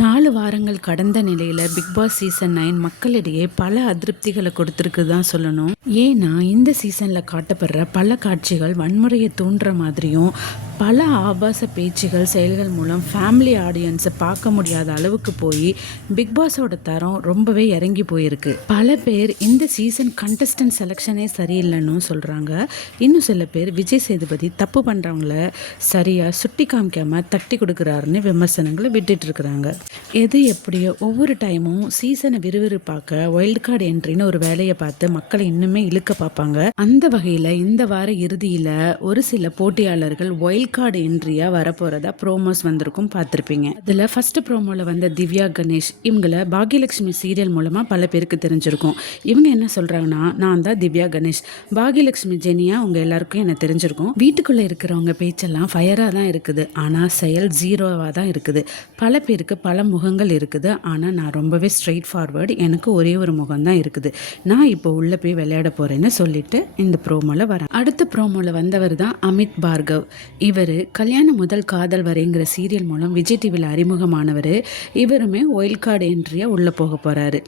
நாலு வாரங்கள் கடந்த நிலையில் பிக் பாஸ் சீசன் நைன் மக்களிடையே பல அதிருப்திகளை கொடுத்துருக்கு தான் சொல்லணும். ஏன்னா இந்த சீசனில் காட்டப்படுற பல காட்சிகள் வன்முறையை தூண்டுற மாதிரியும் பல ஆபாச பேச்சுகள் செயல்கள் மூலம் ஃபேமிலி ஆடியன்ஸை பார்க்க முடியாத அளவுக்கு போய் பிக் பாஸோட தரம் ரொம்பவே இறங்கி போயிருக்கு. பல பேர் இந்த சீசன் கண்டஸ்டன்ட் செலெக்ஷனே சரியில்லைன்னு சொல்கிறாங்க இன்னும் சில பேர் விஜய் சேதுபதி தப்பு பண்ணுறவங்கள சரியாக சுட்டி காமிக்காமல் தட்டி கொடுக்குறாருன்னு விமர்சனங்களை விட்டுட்டு இருக்கிறாங்க. எது எப்படியோ ஒவ்வொரு டைமும் சீசனை விறுவிறுப்பாக்க வைல்டு கார்டு என்ட்ரின்னு ஒரு வேலையை பார்த்து மக்களை இன்னுமே இழுக்க பார்ப்பாங்க. அந்த வகையில் இந்த வார இறுதியில் ஒரு சில போட்டியாளர்கள் வைல்ட் கார்டு என்ட்ரியா வரப்போறதா ப்ரோமோஸ் வந்திருக்கும் பார்த்துருப்பீங்க. அதில் ஃபர்ஸ்ட் ப்ரோமோவில் வந்த திவ்யா கணேஷ் இவங்கள பாகியலட்சுமி சீரியல் மூலமாக பல பேருக்கு தெரிஞ்சிருக்கும். இவங்க என்ன சொல்கிறாங்கன்னா நான் தான் திவ்யா கணேஷ். பாகியலட்சுமி ஜெனியா உங்க எல்லாருக்கும் எனக்கு தெரிஞ்சிருக்கும். வீட்டுக்குள்ளே இருக்கிறவங்க பேச்செல்லாம் ஃபயராக தான் இருக்குது. ஆனால் செயல் ஜீரோவாக தான் இருக்குது. பல பேருக்கு பல முகங்கள் இருக்குது. ஆனால் நான் ரொம்பவே ஸ்ட்ரெயிட் ஃபார்வர்டு எனக்கு ஒரே ஒரு முகம் தான் இருக்குது. நான் இப்போ உள்ளே போய் விளையாட போகிறேன்னு சொல்லிட்டு இந்த ப்ரோமோவில் வரேன். அடுத்த ப்ரோமோவில் வந்தவர் தான் அமித் பார்கவ். இவர் கல்யாணம் முதல் காதல் வரைங்கிற சீரியல் மூலம் விஜய் டிவியில் அறிமுகமானவர். இவருமே ஒயில் கார்டு என்ட்ரியாக உள்ளே போக போகிறாரு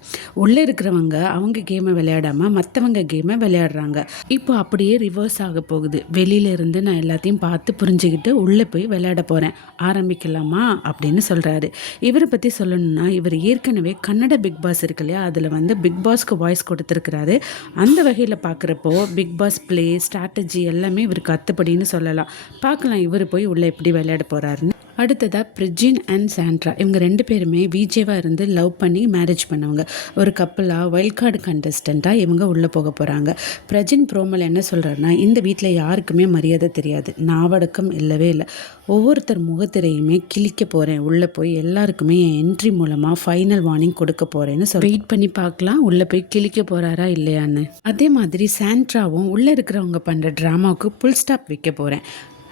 உள்ளே இருக்கிறவங்க அவங்க கேமை விளையாடாமல் மற்றவங்க கேமை விளையாடுறாங்க. இப்போ அப்படியே ரிவர்ஸ் ஆக போகுது. வெளியில இருந்து நான் எல்லாத்தையும் பார்த்து புரிஞ்சுக்கிட்டு உள்ளே போய் விளையாட போகிறேன் ஆரம்பிக்கலாமா? அப்படின்னு சொல்கிறாரு இவரை பற்றி சொல்லணும்னா இவர் ஏற்கனவே கன்னட பிக் பாஸ் இருக்கு இல்லையா? அதில் வந்து பிக் பாஸ்க்கு வாய்ஸ் கொடுத்துருக்கிறாரு. அந்த வகையில் பார்க்குறப்போ பிக் பாஸ் ப்ளே ஸ்ட்ராட்டஜி எல்லாமே இவருக்கு அத்துப்படின்னு சொல்லலாம். பார்க்கலாம். இவர் போய் உள்ளே எப்படி விளையாட போகிறாருன்னு அடுத்ததாக பிரிஜின் அண்ட் சாண்ட்ரா. இவங்க ரெண்டு பேருமே விஜேவாக இருந்து லவ் பண்ணி மேரேஜ் பண்ணவங்க. ஒரு கப்பலாக வைல்ட் கார்டு கண்டஸ்டண்ட்டாக இவங்க உள்ளே போக போகிறாங்க பிரஜின் ப்ரோமல் என்ன சொல்கிறாருன்னா இந்த வீட்டில் யாருக்குமே மரியாதை தெரியாது. நாவடக்கம் இல்லவே இல்லை. ஒவ்வொருத்தர் முகத்திரையுமே கிழிக்க போகிறேன் உள்ளே போய் எல்லாருக்குமே என் என்ட்ரி மூலமாக ஃபைனல் வார்னிங் கொடுக்க போகிறேன்னு சொல்லி வெயிட் பண்ணி பார்க்கலாம். உள்ளே போய் கிழிக்க போகிறாரா இல்லையான்னு. அதே மாதிரி சாண்ட்ராவும் உள்ளே இருக்கிறவங்க பண்ணுற ட்ராமாவுக்கு புல் ஸ்டாப் வைக்க போகிறேன்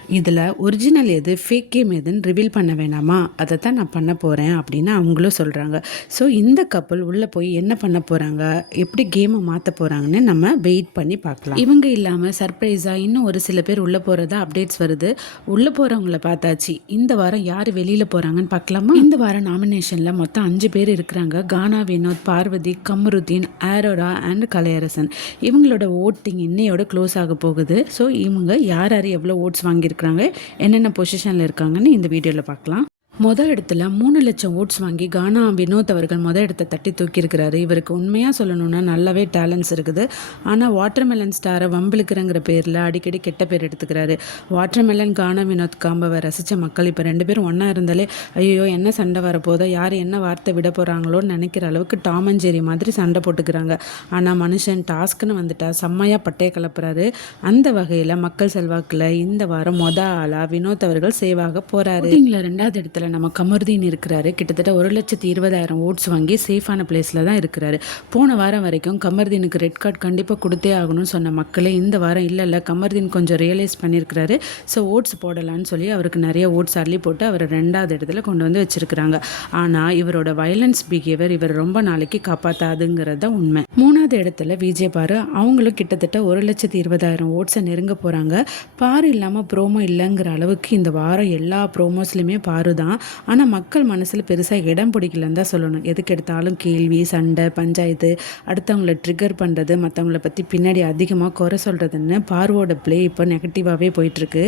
இதில் ஒரிஜினல் எது ஃபேக் கேம் எதுன்னு ரிவீல் பண்ண வேணாமா? அதை தான் நான் பண்ண போகிறேன் அப்படின்னு அவங்களும் சொல்கிறாங்க ஸோ இந்த கப்பல் உள்ளே போய் என்ன பண்ண போகிறாங்க எப்படி கேமை மாற்ற போகிறாங்கன்னு நம்ம வெயிட் பண்ணி பார்க்கலாம். இவங்க இல்லாமல் சர்ப்ரைஸாக இன்னும் ஒரு சில பேர் உள்ளே போகிறதா அப்டேட்ஸ் வருது. உள்ளே போகிறவங்கள பார்த்தாச்சு. இந்த வாரம் யார் வெளியில் போகிறாங்கன்னு பார்க்கலாமா? இந்த வாரம் நாமினேஷனில் மொத்தம் அஞ்சு பேர் இருக்கிறாங்க. Gana Vinoth Parvathi Kamarudeen Aurora and Kalaiyarasan. இவங்களோட ஓட்டிங் இன்னையோட க்ளோஸ் ஆக போகுது. ஸோ இவங்க யார் யார் எவ்வளோ ஓட்ஸ் இருக்கிறாங்க என்னென்ன பொசிஷனில் இருக்காங்கன்னு இந்த வீடியோவில் பார்க்கலாம். மொதல் இடத்துல மூணு லட்சம் ஓட்ஸ் வாங்கி கானா வினோத் அவர்கள் மொதல் இடத்த தட்டி தூக்கியிருக்கிறாரு. இவருக்கு உண்மையாக சொல்லணும்னா நல்லாவே டேலண்ட்ஸ் இருக்குது. ஆனால் வாட்டர்மெலன் ஸ்டாரை வம்பிழுக்கிறங்கிற பேரில் அடிக்கடி கெட்ட பேர் எடுத்துக்கிறாரு. வாட்டர்மெலன் கானா வினோத் காம்பவை ரசித்த மக்கள் இப்போ ரெண்டு பேரும் ஒன்றா இருந்தாலே ஐயோ என்ன சண்டை வரப்போதோ யார் என்ன வார்த்தை விட போகிறாங்களோன்னு நினைக்கிற அளவுக்கு டாம் அண்ட் ஜெரி மாதிரி சண்டை போட்டுக்கிறாங்க. ஆனால் மனுஷன் டாஸ்க்குன்னு வந்துட்டா செம்மையாக பட்டையை கலப்புறாரு. அந்த வகையில் மக்கள் செல்வாக்கில் இந்த வாரம் மொத ஆளாக வினோத் அவர்கள் சேவாக போகிறாரு ரெண்டாவது இடத்துல நம்ம கமருதீன் இருக்கிறாரு. கிட்டத்தட்ட ஒரு லட்சத்தி இருபதாயிரம் ஓட்ஸ் வாங்கி சேஃபான பிளேஸில் தான் இருக்கிறாரு. போன வாரம் வரைக்கும் கமர்தீனுக்கு ரெட் கார்டு கண்டிப்பாக கொடுத்தே ஆகணும்னு சொன்ன மக்களே இந்த வாரம் இல்லை இல்லை. கமர்தீன் கொஞ்சம் ரியலைஸ் பண்ணியிருக்கிறாரு. ஸோ ஓட்ஸ் போடலான்னு சொல்லி அவருக்கு நிறைய ஓட்ஸ் அள்ளி போட்டு அவர் ரெண்டாவது இடத்துல கொண்டு வந்து வச்சிருக்கிறாங்க. ஆனால் இவரோட வயலன்ஸ் பிஹேவியர் இவர் ரொம்ப நாளைக்கு காப்பாற்றாதுங்கிறது தான் உண்மை. மூணாவது இடத்துல விஜய் பாரு அவங்களும் கிட்டத்தட்ட ஒரு லட்சத்தி இருபதாயிரம் ஓட்ஸை நெருங்க போகிறாங்க பாரு இல்லாமல் ப்ரோமோ இல்லைங்கிற அளவுக்கு இந்த வாரம் எல்லா ப்ரோமோஸ்லையுமே பாரு தான் ஆனால் மக்கள் மனசில் பெருசாக இடம் பிடிக்கலன்னு தான் சொல்லணும். எதுக்கு எடுத்தாலும் கேள்வி சண்டை பஞ்சாயத்து அடுத்தவங்கள ட்ரிகர் பண்ணுறது மற்றவங்கள பற்றி பின்னாடி அதிகமாக குறை சொல்கிறதுன்னு பார்வோட ப்ளே இப்போ நெகட்டிவாகவே போயிட்டுருக்கு.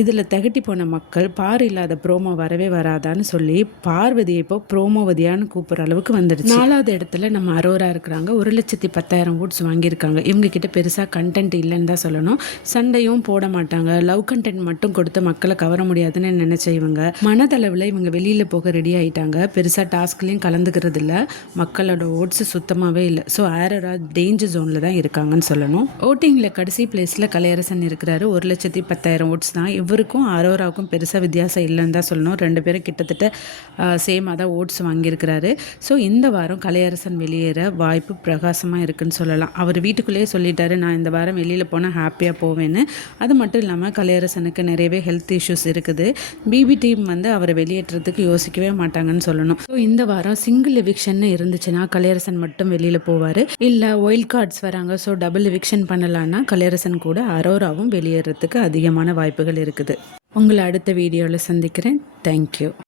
இதில் தகட்டி போன மக்கள் பார் இல்லாத ப்ரோமோ வரவே வராதான்னு சொல்லி பார்வதியை இப்போ ப்ரோமோவதியான்னு கூப்பிட்ற அளவுக்கு வந்துடுச்சு. நாலாவது இடத்துல நம்ம அரோரா இருக்கிறாங்க. ஒரு லட்சத்தி பத்தாயிரம் ஓட்ஸ் வாங்கியிருக்காங்க. இவங்க கிட்ட பெருசாக கண்டென்ட் இல்லைன்னு தான் சொல்லணும். சண்டையும் போட மாட்டாங்க. லவ் கண்டென்ட் மட்டும் கொடுத்து மக்களை கவர முடியாதுன்னு நினைச்ச இவங்க. மனதளவில் இவங்க வெளியில் போக ரெடி ஆகிட்டாங்க பெருசாக டாஸ்க்லேயும் கலந்துக்கிறது இல்லை மக்களோட ஓட்ஸு சுத்தமாகவே இல்லை. ஸோ ஆரரா டேஞ்சர் ஜோனில் தான் இருக்காங்கன்னு சொல்லணும். ஓட்டிங்கில் கடைசி பிளேஸில் கலையரசன் இருக்கிறாரு. ஒரு லட்சத்தி பத்தாயிரம் ஓட்ஸ் தான். இவருக்கும் அரோராவுக்கும் பெருசாக வித்தியாசம் இல்லைன்னு தான் சொல்லணும். ரெண்டு பேரும் கிட்டத்தட்ட சேமாக தான் ஓட்ஸ் வாங்கியிருக்கிறாரு. ஸோ இந்த வாரம் கலையரசன் வெளியேற வாய்ப்பு பிரகாசமாக இருக்குன்னு சொல்லலாம். அவர் வீட்டுக்குள்ளேயே சொல்லிட்டாரு நான் இந்த வாரம் வெளியில் போனால் ஹாப்பியாக போவேன்னு. அது மட்டும் இல்லாமல் கலையரசனுக்கு நிறையவே ஹெல்த் இஷ்யூஸ் இருக்குது. பிபி டீம் வந்து அவரை வெளியேற்றத்துக்கு யோசிக்கவே மாட்டாங்கன்னு சொல்லணும். ஸோ இந்த வாரம் சிங்கிள் எவிக்ஷன் இருந்துச்சுன்னா கலையரசன் மட்டும் வெளியில் போவார். இல்லை ஒயில் கார்ட்ஸ் வராங்க. ஸோ டபுள் எவிக்ஷன் பண்ணலான்னா கலையரசன் கூட அரோராவும் வெளியேறதுக்கு அதிகமான வாய்ப்புகள் இருக்குது. உங்களை அடுத்த வீடியோவில் சந்திக்கிறேன். தேங்க்யூ